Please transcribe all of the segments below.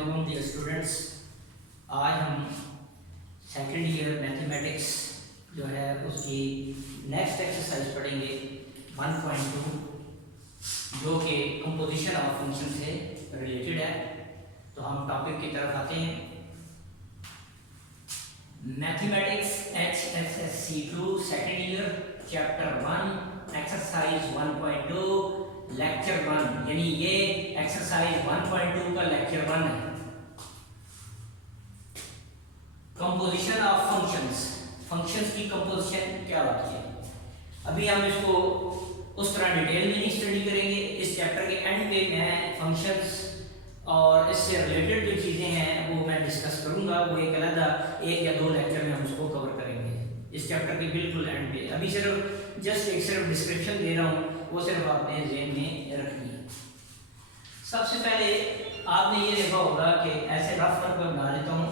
अस्सलाम dear students. आज हम सेकेंड ईयर मैथमेटिक्स जो है उसकी नेक्स्ट एक्सरसाइज पढ़ेंगे 1.2 जो कि कंपोजिशन ऑफ फंक्शन से रिलेटेड है। तो हम टॉपिक की तरफ आते हैं। Mathematics HSSC2 second year chapter 1 exercise 1.2 lecture 1, यानी ये एक्सरसाइज 1.2 का लेक्चर 1 है। कंपोजिशन ऑफ फंक्शंस, फंक्शंस की कंपोजिशन क्या होती है, अभी हम इसको उस तरह डिटेल में नहीं स्टडी करेंगे। इस चैप्टर के एंड पे मैं फंक्शंस और इससे रिलेटेड जो चीज़ें हैं वो मैं डिस्कस करूंगा। वो एक अलग 1 या 2 लेक्चर में हम उसको कवर करेंगे इस चैप्टर के बिल्कुल एंड पे। अभी सिर्फ डिस्क्रिप्शन दे रहा हूँ, वो सिर्फ आपने ज़हन में रखनी है। सबसे पहले आपने ये देखा होगा कि ऐसे रफ कर बना देता हूँ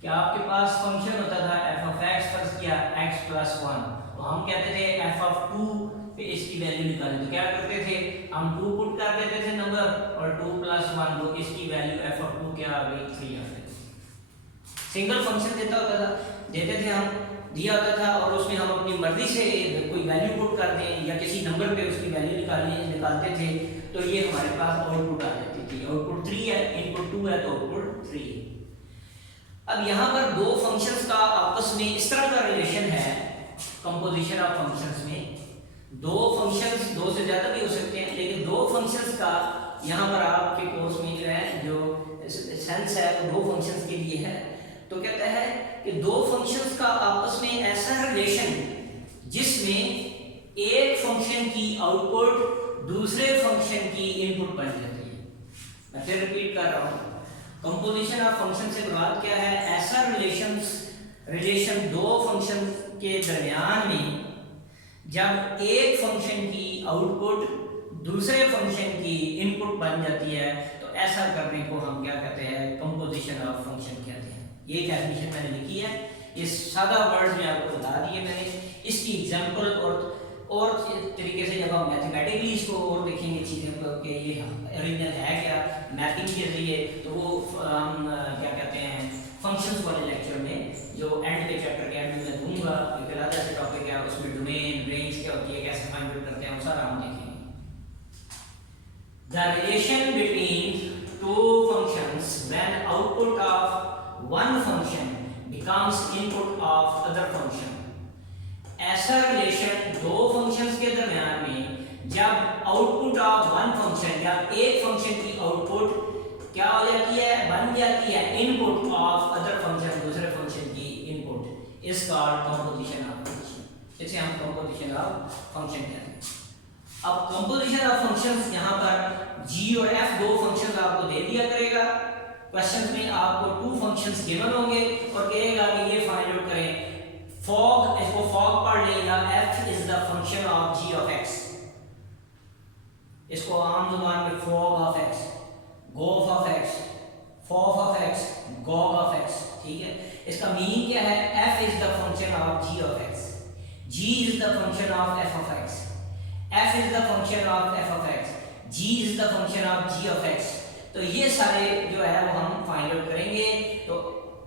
कि आपके पास फंक्शन होता था f of x फर्स्ट किया x + 1, तो हम कहते थे f of 2 पे इसकी वैल्यू निकालें। तो क्या करते थे, हम 2 पुट कर देते थे नंबर और 2 + 1, तो इसकी वैल्यू f of 2 क्या आ गई, 3 आ गई। सिंगल फंक्शन देते थे हम, दिया होता था और उसमें हम अपनी मर्जी से कोई वैल्यू पुट कर दें या किसी नंबर पे उसकी वैल्यू निकालते थे, तो ये हमारे पास आउटपुट आ जाती थी। आउटपुट 3 है, इनपुट 2 है, तो आउटपुट 3 है। अब यहाँ पर दो फंक्शंस का आपस में इस तरह का रिलेशन है कंपोजिशन ऑफ फंक्शंस में। दो फंक्शंस, दो से ज़्यादा भी हो सकते हैं, लेकिन दो फंक्शंस का यहाँ पर आपके कोर्स में जो है जो सेंस है वो दो फंक्शंस के लिए है। तो कहता है कि दो फंक्शंस का आपस में ऐसा रिलेशन जिसमें एक फंक्शन की आउटपुट दूसरे फंक्शन की इनपुट बन जाती है। मैं फिर रिपीट कर रहा हूँ, कंपोजिशन ऑफ फंक्शन से मुराद क्या है, ऐसा रिलेशन दो फंक्शन के दरमियान में जब एक फंक्शन की आउटपुट दूसरे फंक्शन की इनपुट बन जाती है, तो ऐसा करने को हम क्या कहते हैं, कंपोजिशन ऑफ फंक्शन कहते हैं। ये डेफिनेशन मैंने लिखी है, ये सादा वर्ड्स में आपको बता दिए मैंने। इसकी एग्जांपल और तरीके से जब हम मैथमेटिकली इसको और देखेंगे चीज़ों को कि ये ओरिजिनल है क्या मैथिंग के जरिए, तो वो हम क्या कहते हैं फंक्शंस वाले लेक्चर में जो एंड के चैप्टर के एंड में मैं दूंगा, एक अलग से टॉपिक है, उसमें डोमेन रेंज क्या होती है, कैसे फाइंड आउट करते हैं, वो सारा हम देखेंगे। The relation between two functions when output of one function becomes input of other function। ऐसा रिलेशन दो फंक्शंस के दरमियान में जब आउटपुट ऑफ वन फंक्शन या एक फंक्शन की आउटपुट क्या हो जाती है, बन जाती है इनपुट ऑफ अदर फंक्शन, दूसरे फंक्शन की input, is called composition of function. इसे हम कंपोजिशन ऑफ फंक्शन कहते हैं। अब कंपोजिशन ऑफ फंक्शंस यहाँ पर g और f दो फंक्शंस आपको दे दिया करेगा। क्वेश्चन में आपको 2 फंक्शंस गिवन होंगे और कहेगा कि ये फाइंड आउट करें। फॉग, इसको फॉग पढ़ लेगा, f is the function of g of x। इसको आम जुबान में फॉग ऑफ x, गोफ of x, फॉफ of x, Gogh of x, ठीक है। इसका मीनिंग क्या है, f is the function of g of x, g is the function of f of x, f is the function of f of x, g is the function of g of x। तो ये सारे जो है वो हम find out करेंगे। तो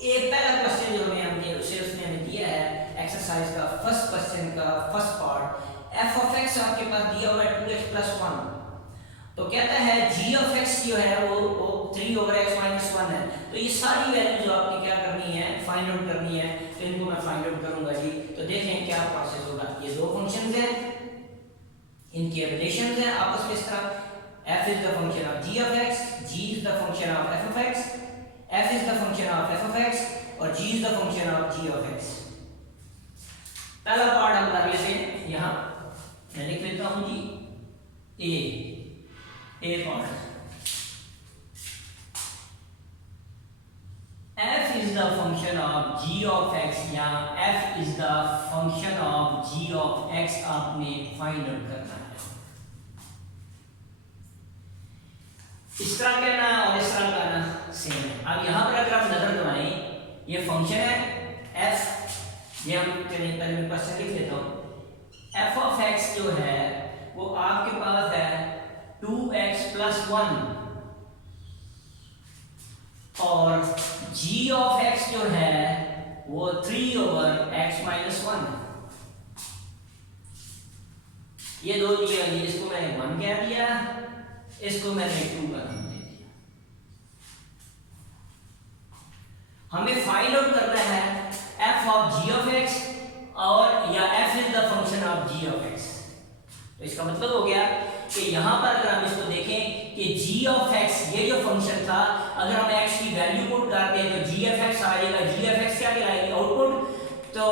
एक पहला क्वेश्चन जो हमें उसने हमें दिया है एक्सरसाइज का फर्स्ट क्वेश्चन का first part, f of x आपके पास दिया हुआ है 2x + 1, तो कहता है g ऑफ x जो है वो 3/x - 1 है। तो ये सारी वैल्यू जो आपने क्या करनी है, फाइंड आउट करनी है, तो इनको मैं फाइंड आउट करूंगा जी। तो देखें क्या प्रोसेस होगा। ये दो फंक्शंस हैं, इनके रिलेशंस हैं आपस में इस तरह, f is the function of g of x, g is the function of f of x, f is the function of f of x और g is the function of g of x। पहला part हम कर लेते हैं, यहाँ मैं लिख लेता हूँ जी a part. f is the function of g of x या f is the function of g of x आपने फाइंड आउट करना है। इस तरह कहना और इस तरह कहना सेम है। अब यहाँ पर अगर आप नजर दबाएं, ये फंक्शन है f, ये हम पहले क्वेश्चन लिख लेता हूँ। f ऑफ x जो है वो आपके पास है 1 और g ऑफ x जो है वो 3 ओवर x माइनस 1। ये दो दिए, इसको मैंने 1 कह दिया, इसको मैंने 2 का नाम दे दिया। हमें फाइंड आउट करना है f of g of x और या f is the function of g of x। तो इसका मतलब हो गया कि यहां पर अगर हम इसको देखें कि g ऑफ x ये जो फंक्शन था, अगर हम x की वैल्यू पुट करते हैं तो g ऑफ x आ जाएगा। g ऑफ x क्या कहलाएगी? आउटपुट। तो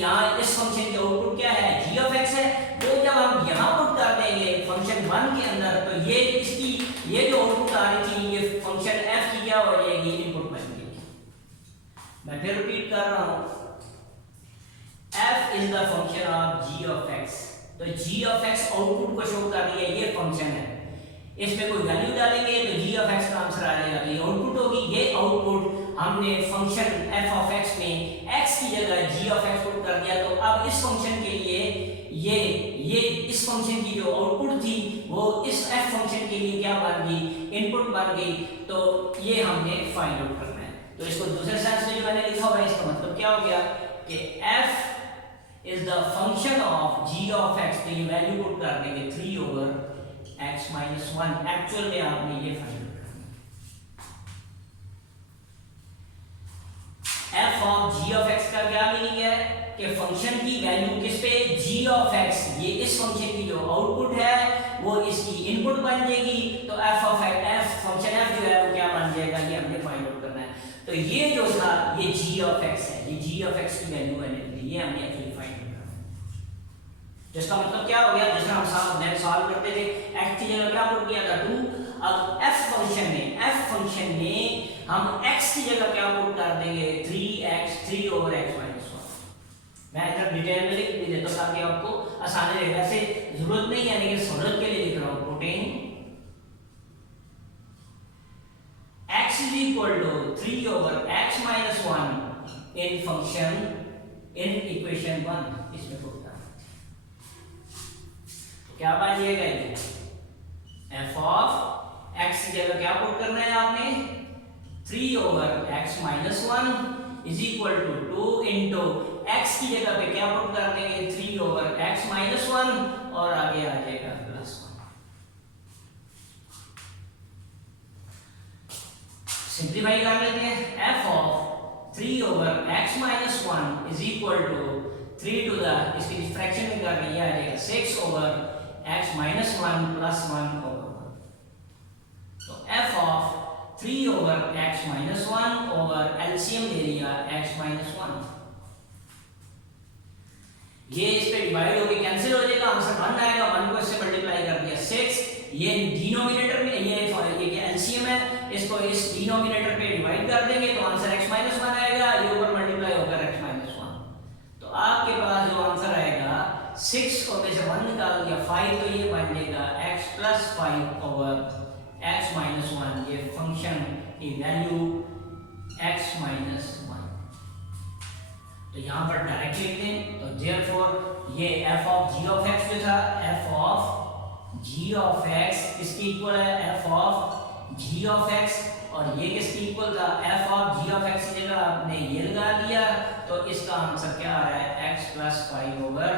यहाँ इस फंक्शन की आउटपुट क्या है? g ऑफ x है। तो जब हम यहाँ पुट कर देंगे फंक्शन 1 के अंदर, तो ये इसकी ये जो आउटपुट आ रही थी ये फंक्शन f की क्या हो जाएगी? इनपुट बन जाएगी। मैं फिर रिपीट कर रहा हूँ, f is the function of g of x। तो g ऑफ x आउटपुट को शो कर रही है, ये फंक्शन है। इसमें कोई वैल्यू डालेंगे तो g ऑफ x का आंसर आ जाएगा, तो ये आउटपुट होगी। ये आउटपुट हमने फंक्शन f ऑफ x में x की जगह g ऑफ x पुट कर दिया। तो अब इस फंक्शन के लिए ये इस फंक्शन की जो आउटपुट थी वो इस f फंक्शन के लिए क्या बन गई? इनपुट बन गई। तो ये हमने फाइंड आउट करना है। तो इसको दूसरे सेंस में जो मैंने लिखा हुआ है, इसका मतलब क्या हो गया कि f is the function of g of x। तो ये वैल्यू पुट कर देंगे 3 ओवर x माइनस 1। एक्चुअल में आपने ये फाइंड आउट करना है। f of g of x का क्या मीनिंग है कि फंक्शन की वैल्यू किस पे? g of x, ये इस फंक्शन की जो आउटपुट है वो इसकी इनपुट बन जाएगी। तो f of x function f जो है वो क्या बन जाएगा? ये हमने फाइंड आउट करना है। तो ये जो था ये g of x है, ये g of x की वैल्यू है, ये हमने एक्चुअली फाइंड आउट करना है। तो इसका मतलब क्या हो गया? जैसे हम सॉल्व करते थे, x की जगह क्या पुट किया था? 2। अब f फंक्शन में हम x की जगह क्या पुट कर देंगे? 3 ओवर x माइनस 1। मैं इधर डिटेल में लिख भी देता हूं ताकि आपको आसानी रहे। वैसे जरूरत नहीं है, लेकिन सहूलियत के लिए लिख रहा हूं। Putting x is equal to 3 over x minus 1 in function in equation 1। इसमें पुट कर क्या बन जाएगा? ये f of x की जगह क्या पुट करना है आपने? 3 over x minus 1 is equal to 2 into x की जगह पे क्या पुट कर देंगे? 3 over x minus 1 और आगे आ जाएगा प्लस 1। सिंप्लीफाई कर लेते हैं। f of 3 over x minus 1 is equal to 3 to the, इसकी फ्रैक्शन में कर दिया जाएगा 6 over x minus 1 plus 1 over 1। तो f of 3 over x minus 1 over LCM ले लिया x minus 1। ये इस पे डिवाइड होके कैंसिल हो जाएगा, आंसर 1 आएगा। 1 को इससे मल्टीप्लाई कर दिया 6। ये डिनोमिनेटर में ये एलसीएम है, इसको इस डिनोमिनेटर पे डिवाइड कर देंगे तो आंसर x minus 1 आएगा। ये ऊपर मल्टीप्लाई होकर x minus 1। तो आपके पास जो आंसर आएगा 6 को में से 1 निकाल दिया 5, तो ये बन जाएगा x plus 5 over x minus 1। ये फंक्शन की वैल्यू x minus 1। तो यहाँ पर डायरेक्ट लिख दें तो therefore ये f of g of x जो था, f of g of x किसकी इक्वल है? f of g of x। और ये किसकी इक्वल था? f of g of x की जगह आपने ये लगा दिया, तो इसका आंसर क्या आ रहा है? x plus 5 over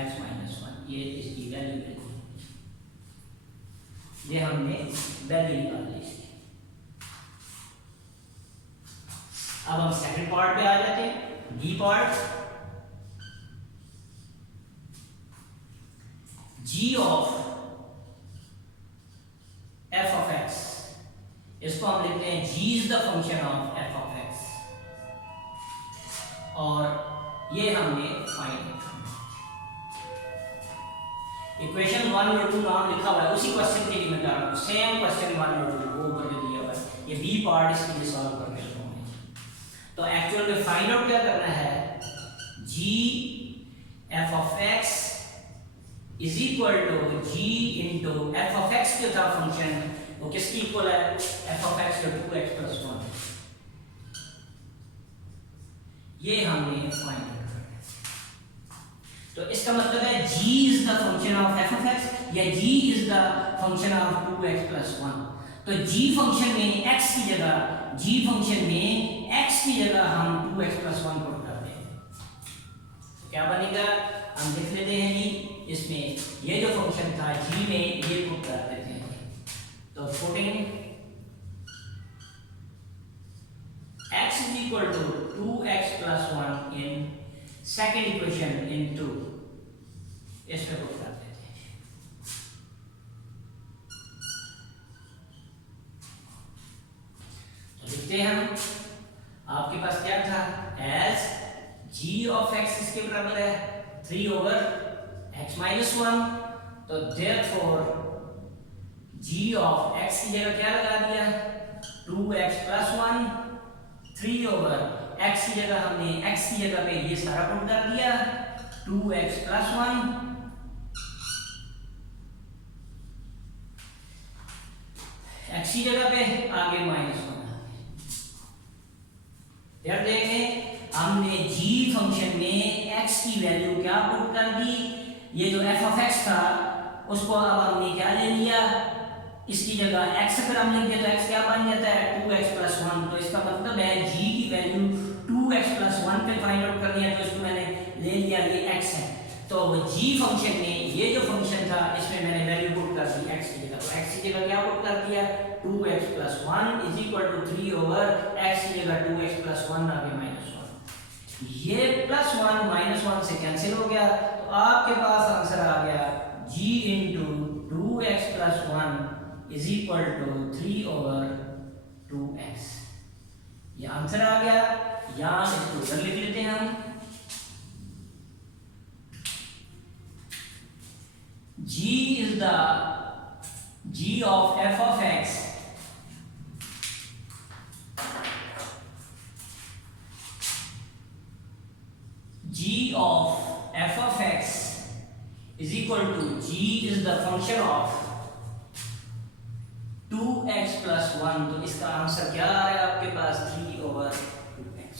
x minus 1। ये इसकी वैल्यू है, ये हमने वैल्यू निकाल ली इसकी। अब हम सेकंड पार्ट पे आ जाते हैं, D part. g of f of x, इसको हम लिखते हैं g is the function of f of x। और ये हमने फाइंड इक्वेशन 1 और 2 नाम लिखा हुआ है, उसी क्वेश्चन के लिए मैं कर रहा हूँ। सेम क्वेश्चन 1 और 2 वो ऊपर जो दिया हुआ है, ये बी पार्ट इसके लिए सॉल्व करने लगा हूँ। तो एक्चुअल में फाइंड आउट क्या करना है? g f of x is equal to g into f of x जो था फंक्शन, वो किसकी इक्वल है? f of x जो 2x plus 1। ये हमने फाइंड आउट करना है। तो इसका मतलब है g is the function of f of x, या g is the function of 2x plus 1। तो g फंक्शन में x की जगह हम 2x plus 1 पुट करते हैं। तो क्या बनेगा, हम देख लेते हैं जी, इसमें ये जो फंक्शन था g में ये पुट कर देते हैं। तो putting x is equal to 2x plus 1 in second equation in 2, इसमें पुट कर देते हैं। तो लिखते हैं हम, आपके पास क्या था, as g of x इसके बराबर है 3 over x minus 1। तो therefore g of x की जगह क्या लगा दिया, 2x plus 1, 3 over x की जगह हमने x की जगह पे ये सारा पुट कर दिया 2x plus 1, x की जगह पे आगे -1। यार देखें, हमने g फंक्शन में x की वैल्यू क्या पुट कर दी, ये जो f of x था उसको अब हमने क्या ले लिया, इसकी जगह x अगर हम लिख दें तो x क्या बन जाता है 2x plus 1। तो इसका मतलब है g की वैल्यू 2x plus 1 पे फाइंड आउट करनी है, तो इसको मैंने ले लिया, ये x है। तो g फंक्शन में ये जो फंक्शन था इसमें मैंने वैल्यू पुट कर दी x की जगह। तो x की जगह क्या पुट कर दिया, 2x plus 1 is equal to 3 over x की जगह 2x plus 1 आगे -1। ये +1 -1 से कैंसिल हो गया, तो आपके पास आंसर आ गया g into 2x plus 1 is equal to 3 over 2x। ये आंसर आ गया। यहां इसको उधर लिख लेते हैं हम, g is the g of f of x g of f of x is equal to g is the function of 2x plus 1। तो इसका आंसर क्या आ रहा है आपके पास, 3 over 2x।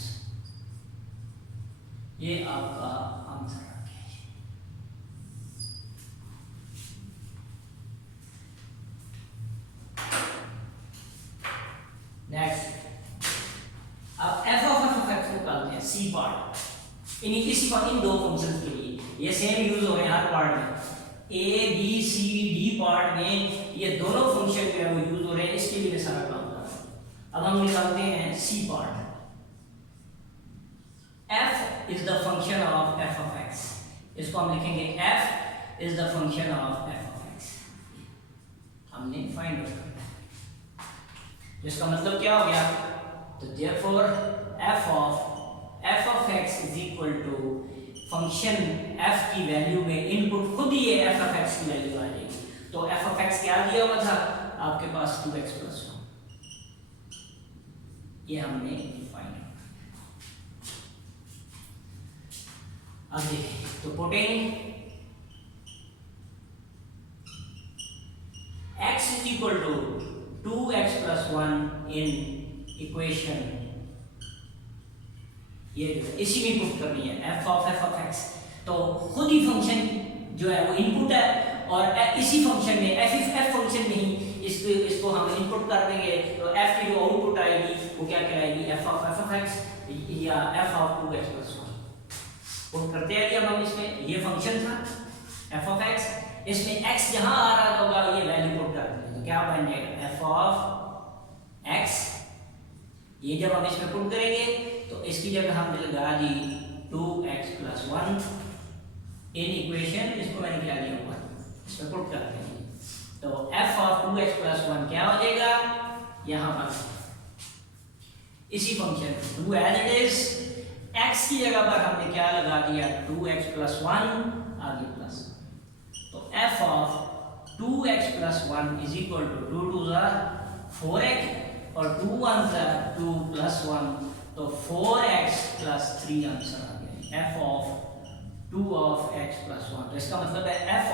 ये आपका आंसर आ गया। नेक्स्ट, अब f of x निकालते हैं, सी पार्ट। इन दो फंक्शंस के लिए ये सेम यूज हो रहे हैं हर पार्ट में, a b c d part में ये दोनों फंक्शन जो है वो यूज हो रहे हैं, इसके लिए सारा काम कर रहा हूं। अब हम निकालते हैं C part. f is the function of f of x, इसको हम लिखेंगे f is the function of f of x। हमने फाइंड आउट करना है, इसका मतलब क्या हो गया, तो therefore f of x is equal to function f की वैल्यू में इनपुट खुद ही ये f of x की वैल्यआ जाएगी। तो f of x क्या दिया हुआ था आपके पास, 2x plus 1। ये हमने फाइंड आउट। अब देखिए, तो putting x is equal to 2x plus 1 in equation, ये इसी में पुट करनी है f of x। तो खुद ही फंक्शन जो है वो इनपुट है, और इसी फंक्शन में f फंक्शन में ही इसको हम इनपुट कर देंगे। तो f की जो आउटपुट आएगी वो क्या कहलाएगी, f of x या f of 2x plus 1। Put करते हैं कि अब हम इसमें, ये फंक्शन था f of x, इसमें x जहां आ रहा होगा ये वैल्यू पुट कर देंगे, तो क्या बन जाएगा f of x। ये जब हम इसमें पुट करेंगे तो इसकी जगह हम लगा दी 2x plus 1 इन इक्वेशन, इसको मैंने क्या दिया ऊपर, इसमें पुट कर देंगे। तो f of 2x plus 1 क्या हो जाएगा, यहां पर इसी function 2 as it is, x की जगह पर हमने क्या लगा दिया 2x plus 1 आगे प्लस। तो f of 2x plus 1 is equal to 2 2s are 4x और 2 1s are 2 plus 1, तो 4x plus 3 आंसर आ गया, f of 2 of x plus 1। तो इसका मतलब है f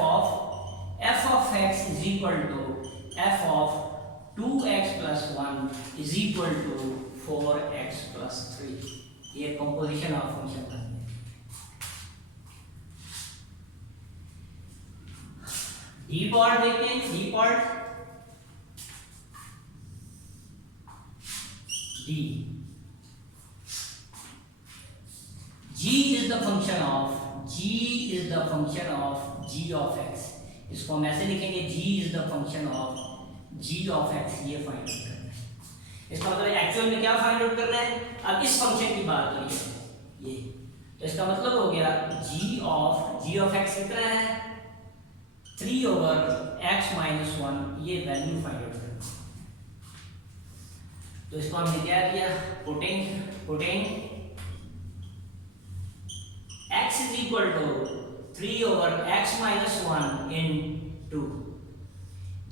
of x is equal to f of 2x plus 1 is equal to 4x plus 3। ये composition of function है। डी पार्ट देखते हैं, D part D, g is the function of g of x, इसको हम ऐसे लिखेंगे g is the function of g of x, ये find out करना है। इसका मतलब एक्चुअल में क्या फाइंड आउट करना है, अब इस फंक्शन की बात हो रही है ये, तो इसका मतलब हो गया g of x कितना है 3 over x minus 1, ये वैल्यू फाइंड आउट करना है। तो इसको हमने क्या दिया, putting x is equal to 3 over x minus 1 into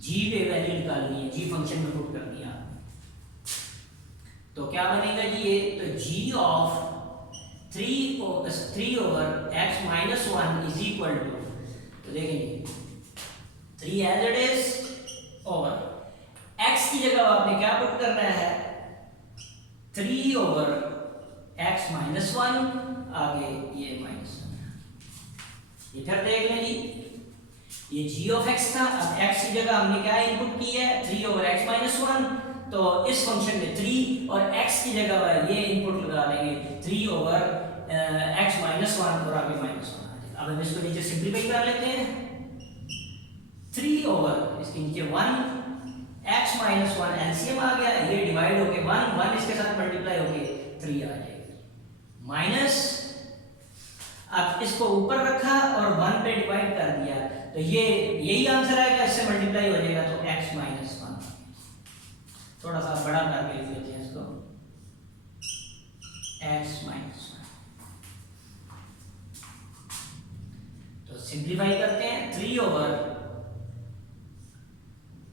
g पे वैल्यू निकालनी है, g फंक्शन में पुट कर दिया तो क्या बनेगा जी ये, तो g of 3 over x minus 1 is equal to, तो देखेंगे 3 as it is over x की जगह आपने क्या पुट करना है 3 over x minus 1, आगे ये माइनस 1, इधर देख लें जी, ये g of x था, अब x की जगह हमने क्या इनपुट की है 3 over x minus 1, तो इस फंक्शन में 3 और x की जगह ये इनपुट लगा देंगे 3 over x minus 1 और आगे माइनस 1 आ जाएगा। अब हम इसको नीचे सिंपलीफाई कर लेते हैं, 3 over इसके नीचे 1 x minus 1 एलसीएम आ गया, ये डिवाइड होके 1 इसके साथ मल्टीप्लाई होके 3 आ जाएगा, माइनस अब इसको ऊपर रखा और 1 पे डिवाइड कर दिया, तो ये यही आंसर आएगा, इससे मल्टीप्लाई हो जाएगा तो x minus 1, थोड़ा सा बड़ा करके लिख लेते हैं इसको, x minus 1, तो सिंपलीफाई करते हैं 3 over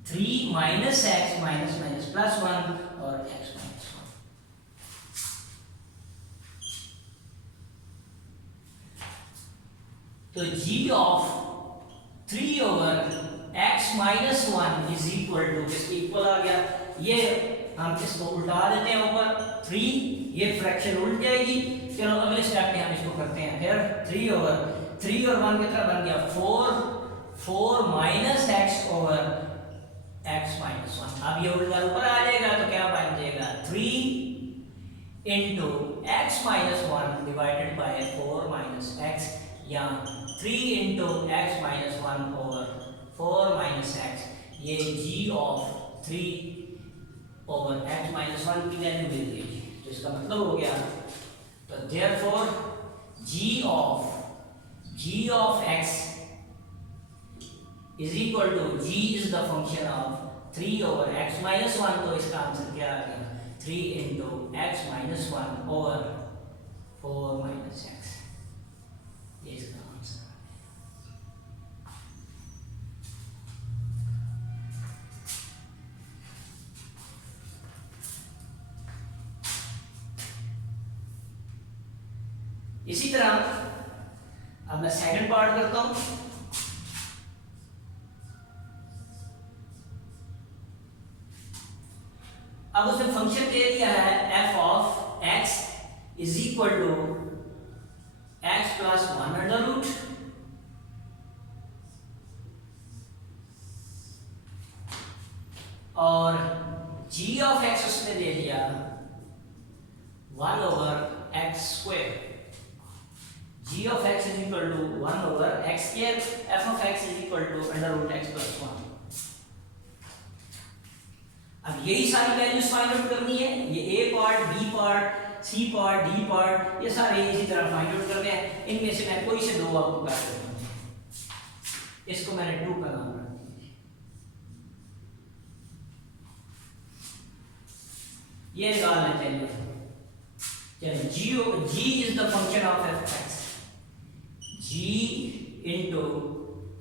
3 minus x minus plus 1 और x minus 1, तो g of 3 over x minus 1 is equal to, इसके इक्वल आ गया, ये हम इसको उल्टा देते हैं ऊपर 3, ये फ्रैक्शन उल्ट जाएगी, चलो अगले स्टेप में हम इसको करते हैं, फिर 3 over 3 और 1 कितना बन गया 4 minus x over x minus 1, अब ये उल्टा ऊपर आ जाएगा तो क्या बन जाएगा 3 into x minus 1 divided by 4 minus x, या 3 into x minus 1 over 4 minus x, ये g of 3 over x minus 1 की वैल्यू मिल गई, तो इसका मतलब हो गया, तो therefore g of x is equal to, g is the function of 3 over x minus 1, तो इसका आंसर क्या आ गया 3 into x minus 1 over 4 minus x, ये इसका आंसर आ गया। इसी तरह अब मैं सेकंड पार्ट करता हूं, अब उसने फंक्शन दे दिया है f of x is equal to x plus 1 under root और g of x उसने दे दिया 1 over x square, g of x is equal to 1 over x square, f of x is equal to under root x plus 1। अब यही सारी values find out करनी है, ये a part, b part, c part, d part, ये सारे इसी तरह फाइंड आउट करने हैं, इनमें से मैं कोई से दो आपको कर देता हूं, इसको मैंने 2 का नाम रख दिया, ये निकालना चाहिए, चलिए g is the function of f of x, g into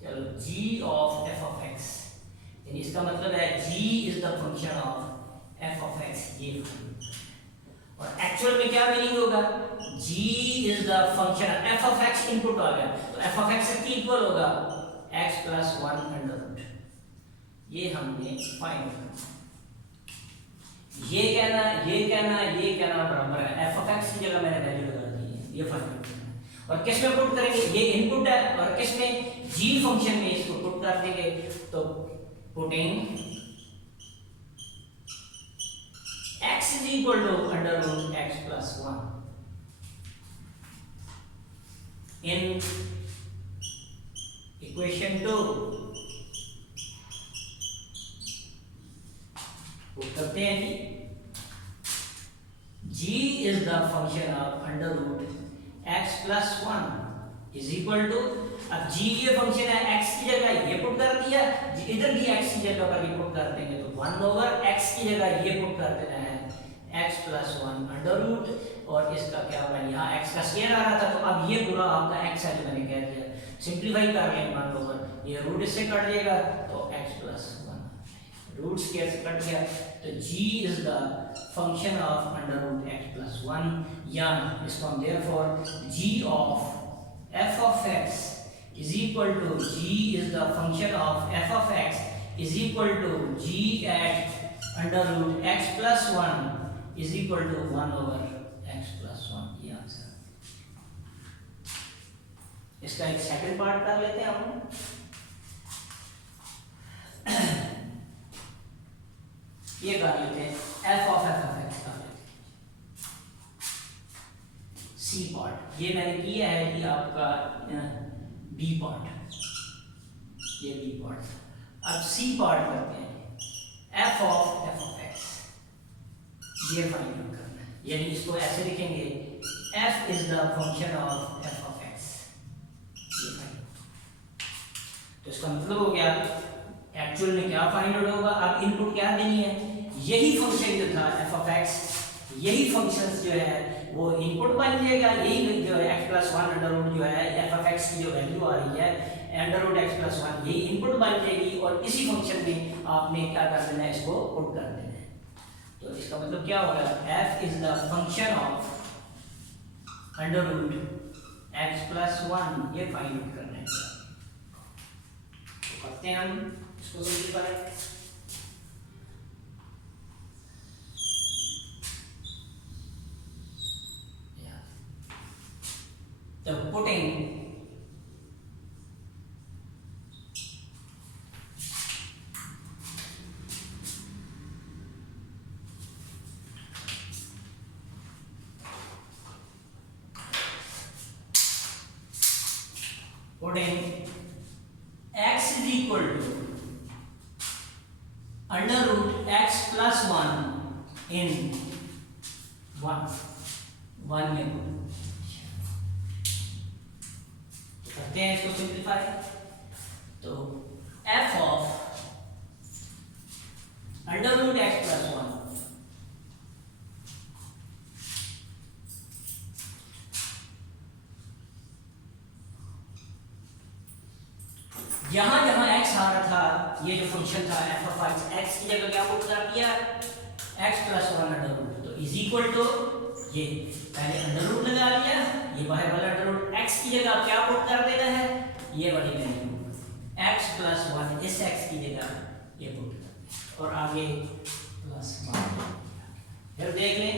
चलो g of f of x, इसका मतलब है g is the function of f of x, ये और एक्चुअल में क्या मीनिंग होगा g is the function f of x input आ गया, तो f of x की इक्वल होगा x plus 1 under root, ये हमने फाइंड करना, ये कहना बराबर है f of x की जगह मैंने वैल्यू लगा दी है, ये फाइंड करना है, और किस में पुट करेंगे, ये इनपुट है और किस में g फंक्शन में इसको पुट पुट कर देंगे। तो putting x is equal to under root x plus 1 in equation 2 put करते हैं जी g is the function of under root x plus 1 is equal to, अब g ये फंक्शन है, x की जगह ये पुट कर दिया, इधर भी x की जगह पर ये पुट कर देंगे तो 1 ओवर x की जगह ये पुट कर देना है x plus 1 अंडर रूट, और इसका क्या होगा, यहाँ x का स्क्वायर आ रहा था तो अब ये पूरा आपका x है जो मैंने कह दिया, सिंपलीफाई कर लेंगे 1 ओवर, ये रूट इससे कट जाएगा तो x plus 1 रूट स्क्वायर से कट गया, तो g is the function of under root x plus 1, या इसको हम therefore g of f of x is equal to g is the function of f of x is equal to g at under root x plus 1 is equal to 1 over x plus 1, ये answer. इसका एक second part कर लेते हैं हम। ये कर लेते हैं f of x कर लेते हैं c पार्ट, ये मैंने किया है कि आपका b पार्ट, ये b पार्ट। अब c पार्ट करते हैं f of x, ये फाइंड आउट करना है, यानी इसको ऐसे लिखेंगे f is the function of f of x, ये फाइंड। तो इसका मतलब हो गया एक्चुअल में क्या फाइंड आउट होगा, अब इनपुट क्या देनी है, यही फंक्शन जो था f of x, यही फंक्शंस जो है वो इनपुट बन जाएगा, यही जो है x plus 1 अंडर रूट जो है f of x की जो वैल्यू आ रही है अंडर रूट x plus 1, यही इनपुट बन जाएगी और इसी फंक्शन में आपने क्या कर देना है, इसको पुट कर देना है। तो इसका मतलब क्या होगा, f is the function of under root x plus 1, ये फाइंड आउट करना है। तो करते हैं हम इसको simplify. So putting x is equal to under root x plus 1 in 1 में करते हैं इसको सिंपलीफाई। तो f of under root x plus 1 जहां जहां x आ रहा था, ये जो फंक्शन था f of x की जगह क्या पुट कर दिया x plus 1 अंडर रूट, तो इज इक्वल टू ये पहले अंडर रूट लगा लिया, ये बाहर वाला अंडर रूट x की जगह क्या पुट कर देना है, ये वाली वैल्यू x plus 1 इस x की जगह ये पुट कर, और आगे प्लस 1। फिर देख लें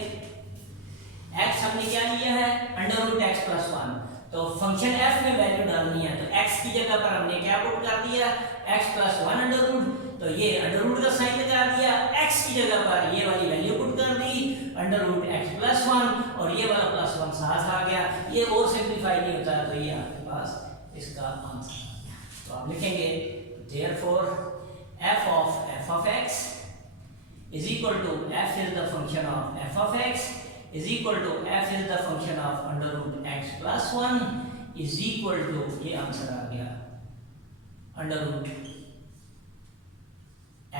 x हमने क्या लिया है अंडर रूट x plus 1, तो फंक्शन f में वैल्यू डालनी है, तो x की जगह पर हमने क्या पुट कर दिया x plus 1 अंडर रूट, तो ये अंडर रूट का साइन लगा दिया, x की जगह पर ये वाली वैल्यू पुट कर the under root x plus 1, और ये वाला प्लस 1 साथ आ गया, ये और सिंपलीफाई नहीं होता, तो ये आपके पास इसका आंसर आ गया। तो आप लिखेंगे therefore f of x is equal to f is the function of f of x is equal to f is the function of under root x plus 1 is equal to, ये answer आ गया under root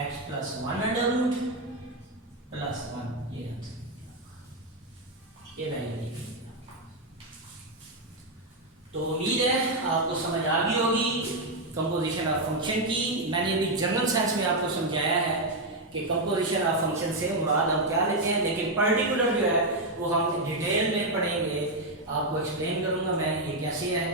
x plus 1 under root plus 1, ये answer, ये value. तो उम्मीद है आपको समझ आ गई होगी कंपोजिशन ऑफ फंक्शन की। मैंने अभी जनरल सेंस में आपको समझाया है कि कंपोजिशन ऑफ फंक्शन से मुराद हम क्या लेते हैं, लेकिन पर्टिकुलर जो है वो हम डिटेल में पढ़ेंगे, आपको एक्सप्लेन करूंगा मैं ये कैसे है।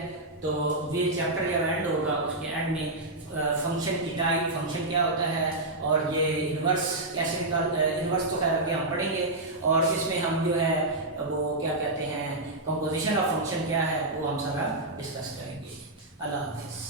तो ये चैप्टर जब एंड होगा उसके एंड में फंक्शन की टाइप, फंक्शन क्या होता है, और ये इन्वर्स कैसे निकाल, इन्वर्स तो खैर आगे हम पढ़ेंगे, और इसमें हम जो है वो क्या कहते हैं कंपोजिशन ऑफ फंक्शन क्या है वो हम सारा डिस्कस करेंगे। अल्लाह हाफिज़।